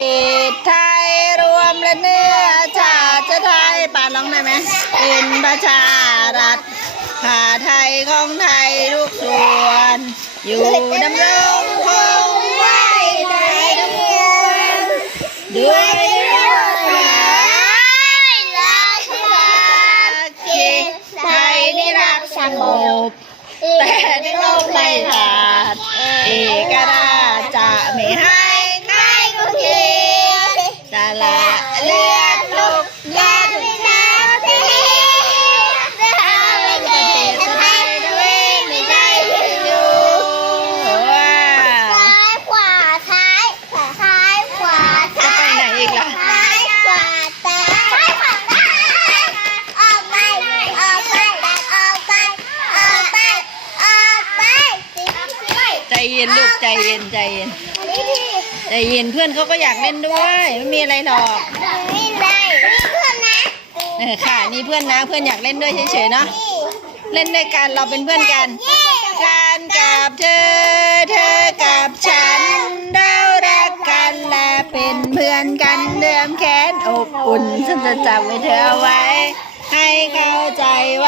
ไทยรวมและเนื้อชาติจะไทยป่าร้องได้ไหมเป็นประชารัฐผ้าไทยของไทยทุกส่วน อยู่ดำรงคงไว้ในทุกเมืองด้วยรื่องหมายรักกีไทยนี่รักสงบแต่ในโลกในถาดเอ ย็นลูกใจเย็นใจเย็นนี่ที่ใจเย็นเพื่อนเขาก็อยากเล่นด้วยไม่มีอะไรหรอกนี่เลยนี่เพื่อนนะเออค่ะนี่เพื่อนนะเพื่อนอยากเล่นด้วยเฉยๆเนาะเล่นด้วยกันเราเป็นเพื่อนกันการกับเธอเธอกับฉันเรารักกันและเป็นเพื่อนกันเดิมแขนอบอุ่นฉันจะจับไว้เธอเอาไว้ ให้เข้าใจว่าฉันรักเธอลาลา